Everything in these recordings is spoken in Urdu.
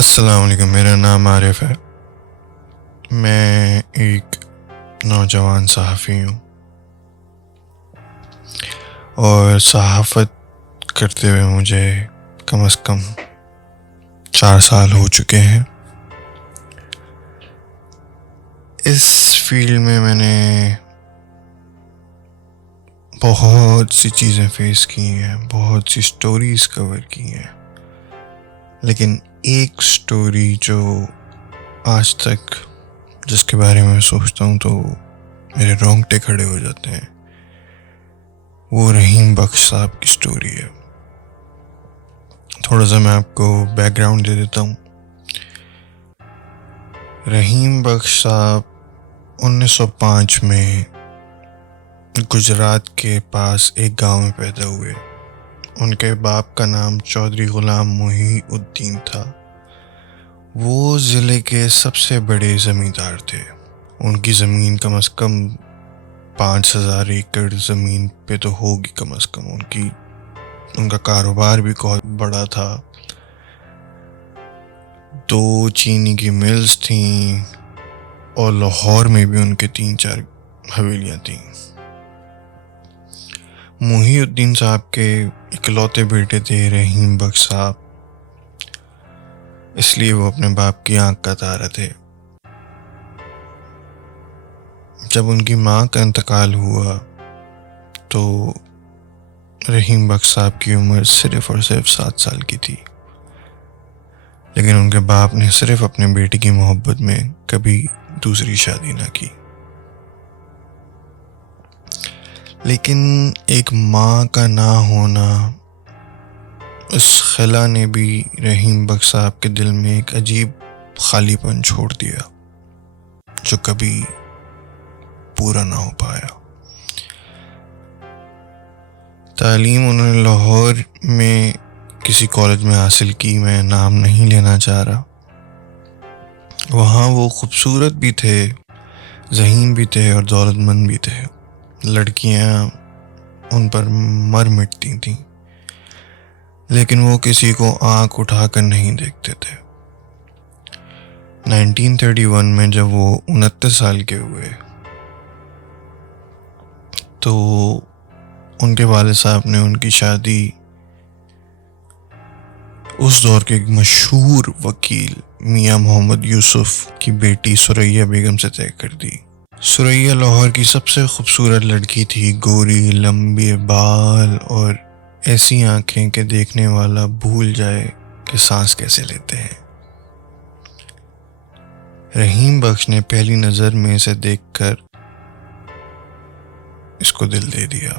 السلام علیکم، میرا نام عارف ہے۔ میں ایک نوجوان صحافی ہوں اور صحافت کرتے ہوئے مجھے کم از کم 4 سال ہو چکے ہیں۔ اس فیلڈ میں نے بہت سی چیزیں فیس کی ہیں، بہت سی سٹوریز کور کی ہیں، لیکن ایک سٹوری جو آج تک جس کے بارے میں سوچتا ہوں تو میرے رونگٹے کھڑے ہو جاتے ہیں، وہ رحیم بخش صاحب کی سٹوری ہے۔ تھوڑا سا میں آپ کو بیک گراؤنڈ دے دیتا ہوں۔ رحیم بخش صاحب 1905 میں گجرات کے پاس ایک گاؤں میں پیدا ہوئے۔ ان کے باپ کا نام چودھری غلام محی الدین تھا۔ وہ ضلع کے سب سے بڑے زمیندار تھے۔ ان کی زمین کم از کم 5000 ایکڑ زمین پہ تو ہوگی کم از کم۔ ان کا کاروبار بھی بہت بڑا تھا۔ 2 چینی کی ملز تھیں اور لاہور میں بھی ان کے 3-4 حویلیاں تھیں۔ محی الدین صاحب کے اکلوتے بیٹے تھے رحیم بخش صاحب، اس لیے وہ اپنے باپ کی آنکھ کا تارا تھے۔ جب ان کی ماں کا انتقال ہوا تو رحیم بخش صاحب کی عمر صرف اور صرف 7 سال کی تھی، لیکن ان کے باپ نے صرف اپنے بیٹے کی محبت میں کبھی دوسری شادی نہ کی۔ لیکن ایک ماں کا نہ ہونا، اس خلا نے بھی رحیم بخش صاحب کے دل میں ایک عجیب خالی پن چھوڑ دیا جو کبھی پورا نہ ہو پایا۔ تعلیم انہوں نے لاہور میں کسی کالج میں حاصل کی، میں نام نہیں لینا چاہ رہا۔ وہاں وہ خوبصورت بھی تھے، ذہین بھی تھے اور دولت مند بھی تھے۔ لڑکیاں ان پر مر مٹتی تھیں، لیکن وہ کسی کو آنکھ اٹھا کر نہیں دیکھتے تھے۔ 1931 میں جب وہ 29 سال کے ہوئے تو ان کے والد صاحب نے ان کی شادی اس دور کے ایک مشہور وکیل میاں محمد یوسف کی بیٹی ثریا بیگم سے طے کر دی۔ ثریا لاہور کی سب سے خوبصورت لڑکی تھی، گوری، لمبے بال اور ایسی آنکھیں کہ دیکھنے والا بھول جائے کہ سانس کیسے لیتے ہیں۔ رحیم بخش نے پہلی نظر میں اسے دیکھ کر اس کو دل دے دیا۔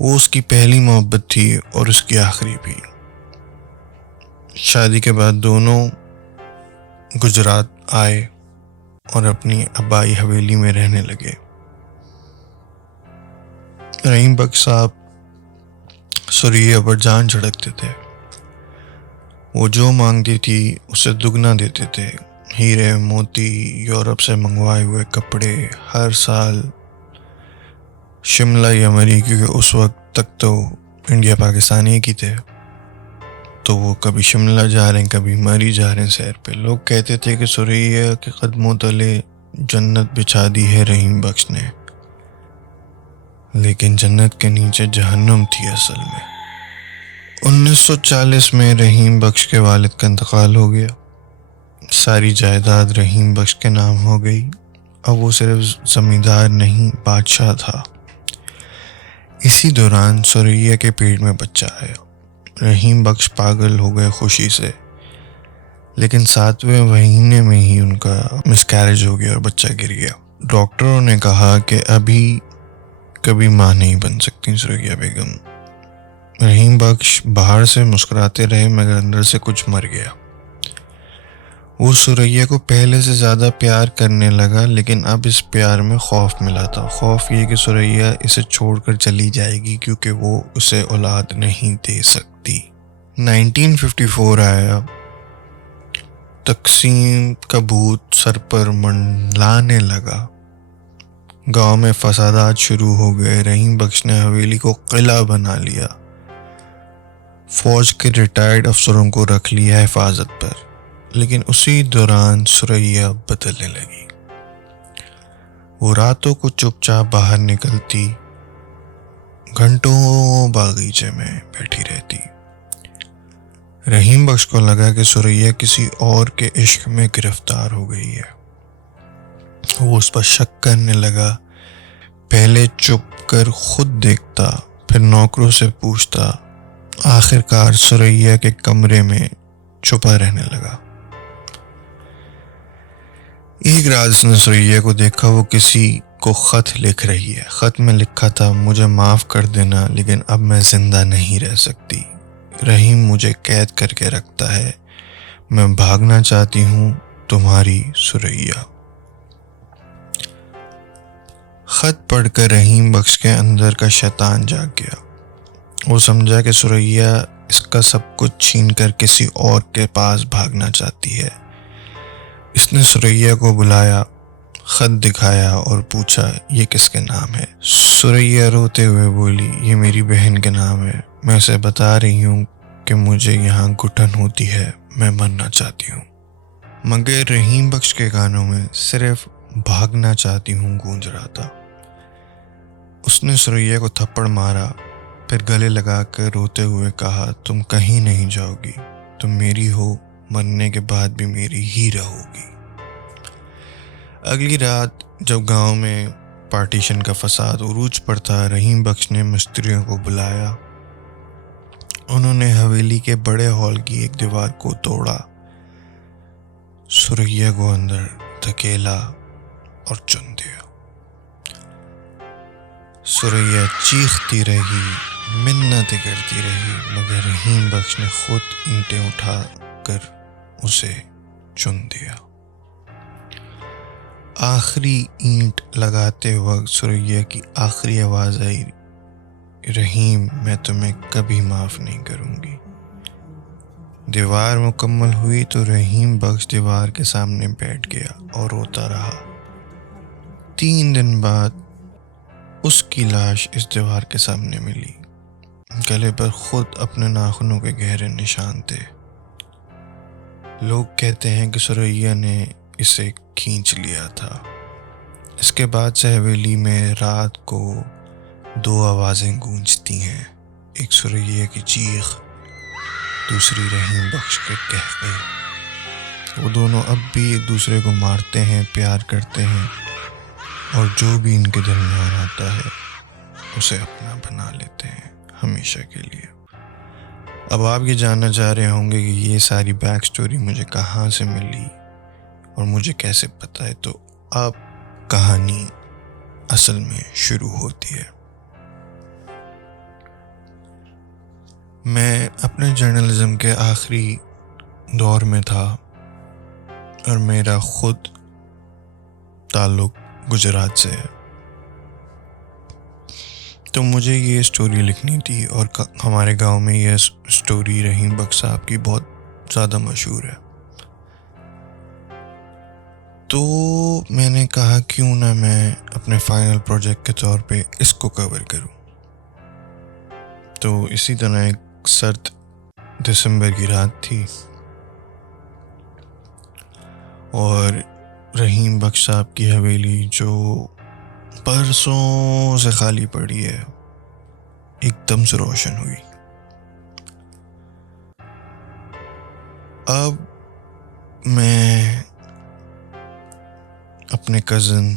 وہ اس کی پہلی محبت تھی اور اس کی آخری بھی۔ شادی کے بعد دونوں گجرات آئے اور اپنی آبائی حویلی میں رہنے لگے۔ رحیم بخش صاحب ثریا پر جان جھڑکتے تھے۔ وہ جو مانگتی تھی اسے دگنا دیتے تھے۔ ہیرے، موتی، یورپ سے منگوائے ہوئے کپڑے، ہر سال شملہ یا مری، کیونکہ اس وقت تک تو انڈیا پاکستانی کی تھے، تو وہ کبھی شملہ جا رہے ہیں، کبھی مری جا رہے ہیں سیر پہ۔ لوگ کہتے تھے کہ ثریا کے قدموں تلے جنت بچھا دی ہے رحیم بخش نے، لیکن جنت کے نیچے جہنم تھی اصل میں۔ 1940 میں رحیم بخش کے والد کا انتقال ہو گیا۔ ساری جائیداد رحیم بخش کے نام ہو گئی۔ اب وہ صرف زمیندار نہیں، بادشاہ تھا۔ اسی دوران ثریا کے پیٹ میں بچہ آیا۔ رحیم بخش پاگل ہو گئے خوشی سے، لیکن 7ویں مہینے میں ہی ان کا مس کیریج ہو گیا اور بچہ گر گیا۔ ڈاکٹروں نے کہا کہ ابھی کبھی ماں نہیں بن سکتی ثریا بیگم۔ رحیم بخش باہر سے مسکراتے رہے مگر اندر سے کچھ مر گیا۔ وہ ثریا کو پہلے سے زیادہ پیار کرنے لگا، لیکن اب اس پیار میں خوف ملا تھا۔ خوف یہ کہ ثریا اسے چھوڑ کر چلی جائے گی کیونکہ وہ اسے اولاد نہیں دے سکتی۔ 1954 آیا۔ تقسیم کا بھوت سر پر منڈلانے لگا۔ گاؤں میں فسادات شروع ہو گئے۔ رحیم بخش نے حویلی کو قلعہ بنا لیا۔ فوج کے ریٹائرڈ افسروں کو رکھ لیا حفاظت پر، لیکن اسی دوران ثریا بدلنے لگی۔ وہ راتوں کو چپ چاپ باہر نکلتی، گھنٹوں باغیچے میں بیٹھی رہتی۔ رحیم بخش کو لگا کہ ثریا کسی اور کے عشق میں گرفتار ہو گئی ہے۔ وہ اس پر شک کرنے لگا، پہلے چھپ کر خود دیکھتا، پھر نوکروں سے پوچھتا، آخر کار ثریا کے کمرے میں چھپا رہنے لگا۔ ایک رات اس نے ثریا کو دیکھا، وہ کسی کو خط لکھ رہی ہے۔ خط میں لکھا تھا، مجھے معاف کر دینا لیکن اب میں زندہ نہیں رہ سکتی۔ رحیم مجھے قید کر کے رکھتا ہے، میں بھاگنا چاہتی ہوں، تمہاری ثریا۔ خط پڑھ کر رحیم بخش کے اندر کا شیطان جاگ گیا۔ وہ سمجھا کہ ثریا اس کا سب کچھ چھین کر کسی اور کے پاس بھاگنا چاہتی ہے۔ اس نے ثریا کو بلایا، خط دکھایا اور پوچھا، یہ کس کے نام ہے؟ ثریا روتے ہوئے بولی، یہ میری بہن کے نام ہے، میں اسے بتا رہی ہوں کہ مجھے یہاں گھٹن ہوتی ہے، میں مرنا چاہتی ہوں۔ مگر رحیم بخش کے کانوں میں صرف بھاگنا چاہتی ہوں گونج رہا تھا۔ اس نے ثریا کو تھپڑ مارا، پھر گلے لگا کر روتے ہوئے کہا، تم کہیں نہیں جاؤ گی، تم میری ہو، مرنے کے بعد بھی میری ہی رہو گی۔ اگلی رات جب گاؤں میں پارٹیشن کا فساد عروج پر تھا، رحیم بخش نے مستریوں کو بلایا۔ انہوں نے حویلی کے بڑے ہال کی ایک دیوار کو توڑا، ثریا کو اندر دھکیلا اور چن دیا۔ ثریا چیختی رہی، منتیں کرتی رہی، مگر رحیم بخش نے خود اینٹیں اٹھا کر اسے چن دیا۔ آخری اینٹ لگاتے وقت ثریا کی آخری آواز آئی، رحیم میں تمہیں کبھی معاف نہیں کروں گی۔ دیوار مکمل ہوئی تو رحیم بخش دیوار کے سامنے بیٹھ گیا اور روتا رہا۔ 3 دن بعد اس کی لاش اس دیوار کے سامنے ملی۔ گلے پر خود اپنے ناخنوں کے گہرے نشان تھے۔ لوگ کہتے ہیں کہ ثریا نے اسے کھینچ لیا تھا۔ اس کے بعد سے حویلی میں رات کو 2 آوازیں گونجتی ہیں، ایک ثریا کی چیخ، دوسری رحیم بخش کے قہقہے۔ وہ دونوں اب بھی ایک دوسرے کو مارتے ہیں، پیار کرتے ہیں، اور جو بھی ان کے درمیان آتا ہے اسے اپنا بنا لیتے ہیں ہمیشہ کے لیے۔ اب آپ یہ جاننا چاہ رہے ہوں گے کہ یہ ساری بیک سٹوری مجھے کہاں سے ملی اور مجھے کیسے پتہ ہے، تو اب کہانی اصل میں شروع ہوتی ہے۔ میں اپنے جرنلزم کے آخری دور میں تھا اور میرا خود تعلق گجرات سے ہے، تو مجھے یہ سٹوری لکھنی تھی، اور ہمارے گاؤں میں یہ سٹوری رحیم بخش صاحب کی بہت زیادہ مشہور ہے۔ تو میں نے کہا کیوں نہ میں اپنے فائنل پروجیکٹ کے طور پہ اس کو کور کروں۔ تو اسی طرح ایک سرد دسمبر کی رات تھی اور رحیم بخش صاحب کی حویلی جو برسوں سے خالی پڑی ہے ایک دم سے روشن ہوئی۔ اب میں اپنے کزن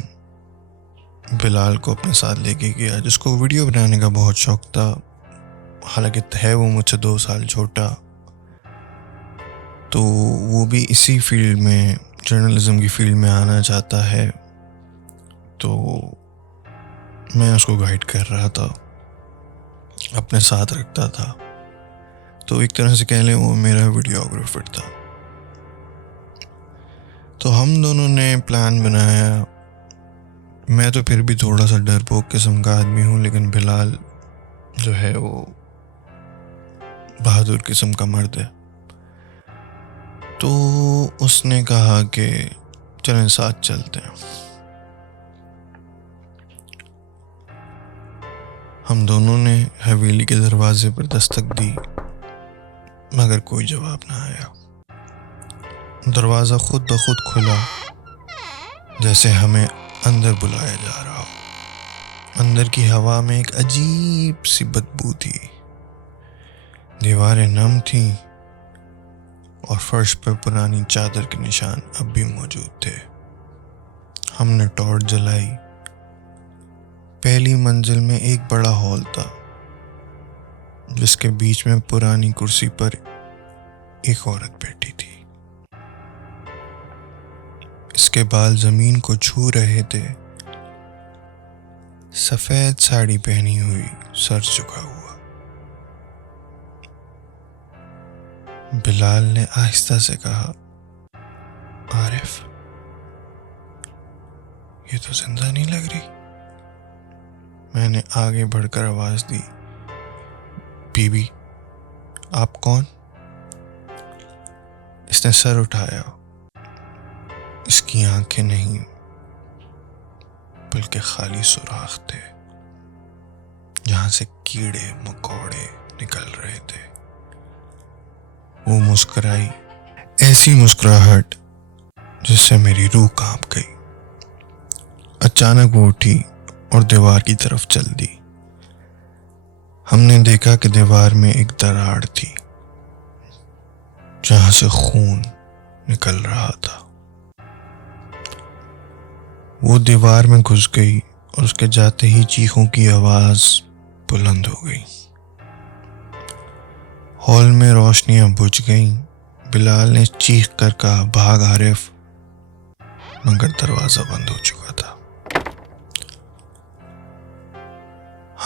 بلال کو اپنے ساتھ لے کے گیا، جس کو ویڈیو بنانے کا بہت شوق تھا، حالانکہ ہے وہ مجھ سے 2 سال چھوٹا، تو وہ بھی اسی فیلڈ میں، جرنلزم کی فیلڈ میں آنا چاہتا ہے، تو میں اس کو گائیڈ کر رہا تھا، اپنے ساتھ رکھتا تھا، تو ایک طرح سے کہہ لیں وہ میرا ویڈیوگرافر تھا۔ تو ہم دونوں نے پلان بنایا۔ میں تو پھر بھی تھوڑا سا ڈرپوک قسم کا آدمی ہوں، لیکن بلال جو ہے وہ بہادر قسم کا مرد ہے، تو اس نے کہا کہ چلیں ساتھ چلتے ہیں۔ ہم دونوں نے حویلی کے دروازے پر دستک دی، مگر کوئی جواب نہ آیا۔ دروازہ خود بخود کھلا، جیسے ہمیں اندر بلایا جا رہا ہو۔ اندر کی ہوا میں ایک عجیب سی بدبو تھی۔ دیواریں نم تھیں اور فرش پر پرانی چادر کے نشان اب بھی موجود تھے۔ ہم نے ٹارچ جلائی۔ پہلی منزل میں ایک بڑا ہال تھا، جس کے بیچ میں پرانی کرسی پر ایک عورت بیٹھی تھی۔ اس کے بال زمین کو چھو رہے تھے، سفید ساڑی پہنی ہوئی، سر جھکا ہوا۔ بلال نے آہستہ سے کہا، عارف، یہ تو زندہ نہیں لگ رہی۔ میں نے آگے بڑھ کر آواز دی، بی بی، آپ کون؟ اس نے سر اٹھایا۔ اس کی آنکھیں نہیں بلکہ خالی سوراخ تھے، جہاں سے کیڑے مکوڑے نکل رہے تھے۔ وہ مسکرائی، ایسی مسکراہٹ جس سے میری روح کانپ گئی۔ اچانک وہ اٹھی اور دیوار کی طرف چل دی۔ ہم نے دیکھا کہ دیوار میں ایک دراڑ تھی، جہاں سے خون نکل رہا تھا۔ وہ دیوار میں گھس گئی اور اس کے جاتے ہی چیخوں کی آواز بلند ہو گئی۔ ہال میں روشنیاں بجھ گئیں۔ بلال نے چیخ کر کہا، بھاگ عارف، مگر دروازہ بند ہو چکا تھا۔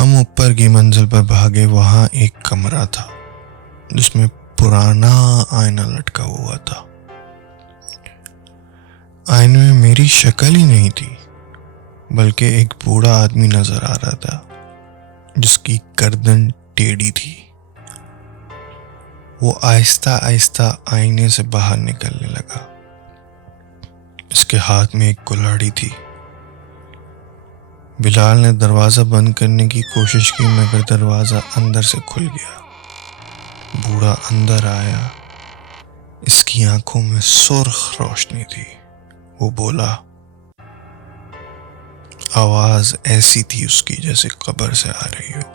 ہم اوپر کی منزل پر بھاگے۔ وہاں ایک کمرہ تھا جس میں پرانا آئینہ لٹکا ہوا تھا۔ آئینے میں میری شکل ہی نہیں تھی، بلکہ ایک بوڑھا آدمی نظر آ رہا تھا جس کی گردن ٹیڑھی تھی۔ وہ آہستہ آہستہ آئینے سے باہر نکلنے لگا۔ اس کے ہاتھ میں ایک کلاڑی تھی۔ بلال نے دروازہ بند کرنے کی کوشش کی، مگر دروازہ اندر سے کھل گیا۔ بوڑھا اندر آیا۔ اس کی آنکھوں میں سرخ روشنی تھی۔ وہ بولا، آواز ایسی تھی اس کی جیسے قبر سے آ رہی ہو،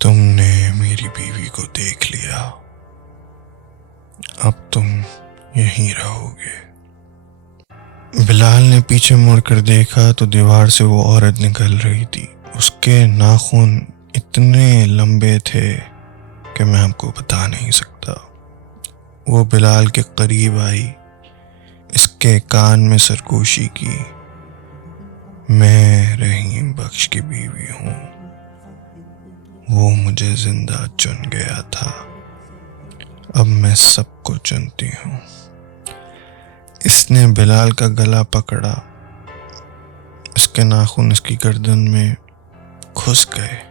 تم نے میری بیوی کو دیکھ لیا، اب تم یہیں رہو گے۔ بلال نے پیچھے مڑ کر دیکھا تو دیوار سے وہ عورت نکل رہی تھی۔ اس کے ناخن اتنے لمبے تھے کہ میں آپ کو بتا نہیں سکتا۔ وہ بلال کے قریب آئی، اس کے کان میں سرگوشی کی، میں رحیم بخش کی بیوی ہوں، وہ مجھے زندہ چن گیا تھا، اب میں سب کو چنتی ہوں۔ اس نے بلال کا گلا پکڑا۔ اس کے ناخن اس کی گردن میں گھس گئے۔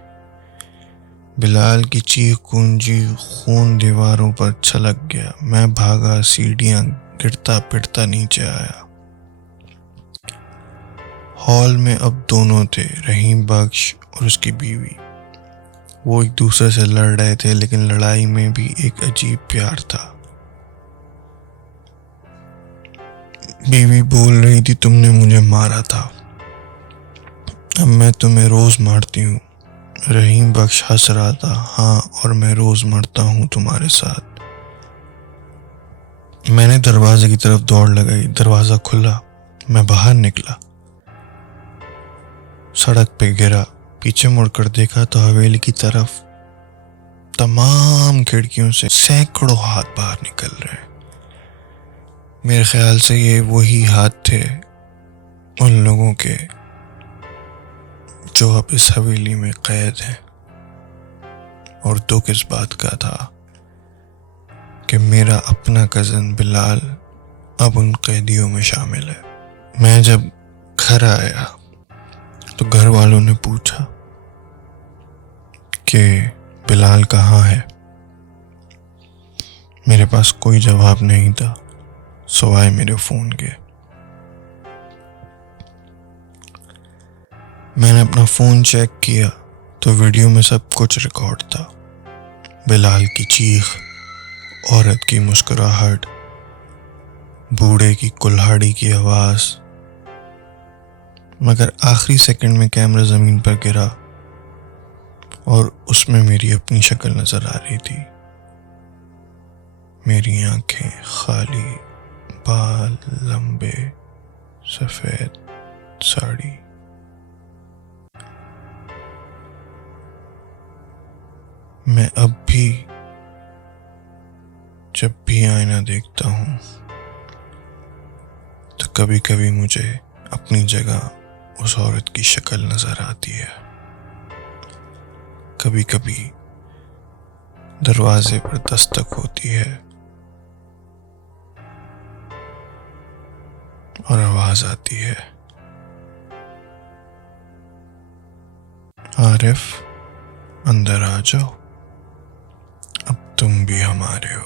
بلال کی چیخ گونجی، خون دیواروں پر چھلک گیا۔ میں بھاگا، سیڑھیاں گرتا پڑتا نیچے آیا۔ ہال میں اب دونوں تھے، رحیم بخش اور اس کی بیوی۔ وہ ایک دوسرے سے لڑ رہے تھے، لیکن لڑائی میں بھی ایک عجیب پیار تھا۔ بیوی بول رہی تھی، تم نے مجھے مارا تھا، اب میں تمہیں روز مارتی ہوں۔ رحیم بخش ہنس رہا تھا، ہاں، اور میں روز مرتا ہوں تمہارے ساتھ۔ میں نے دروازے کی طرف دوڑ لگائی۔ دروازہ کھلا، میں باہر نکلا، سڑک پہ گرا۔ پیچھے مڑ کر دیکھا تو حویلی کی طرف تمام کھڑکیوں سے سینکڑوں ہاتھ باہر نکل رہے۔ میرے خیال سے یہ وہی ہاتھ تھے ان لوگوں کے جو اب اس حویلی میں قید ہیں۔ اور دکھ اس بات کا تھا کہ میرا اپنا کزن بلال اب ان قیدیوں میں شامل ہے۔ میں جب گھر آیا تو گھر والوں نے پوچھا کہ بلال کہاں ہے۔ میرے پاس کوئی جواب نہیں تھا سوائے میرے فون کے۔ میں نے اپنا فون چیک کیا تو ویڈیو میں سب کچھ ریکارڈ تھا۔ بلال کی چیخ، عورت کی مسکراہٹ، بوڑھے کی کلہاڑی کی آواز. مگر آخری سیکنڈ میں کیمرہ زمین پر گرا اور اس میں میری اپنی شکل نظر آ رہی تھی. میری آنکھیں خالی، بال لمبے، سفید ساڑی. میں اب بھی جب بھی آئینہ دیکھتا ہوں تو کبھی کبھی مجھے اپنی جگہ اس عورت کی شکل نظر آتی ہے. کبھی کبھی دروازے پر دستک ہوتی ہے اور آواز آتی ہے، عارف اندر آ جاؤ، اب تم بھی ہمارے ہو.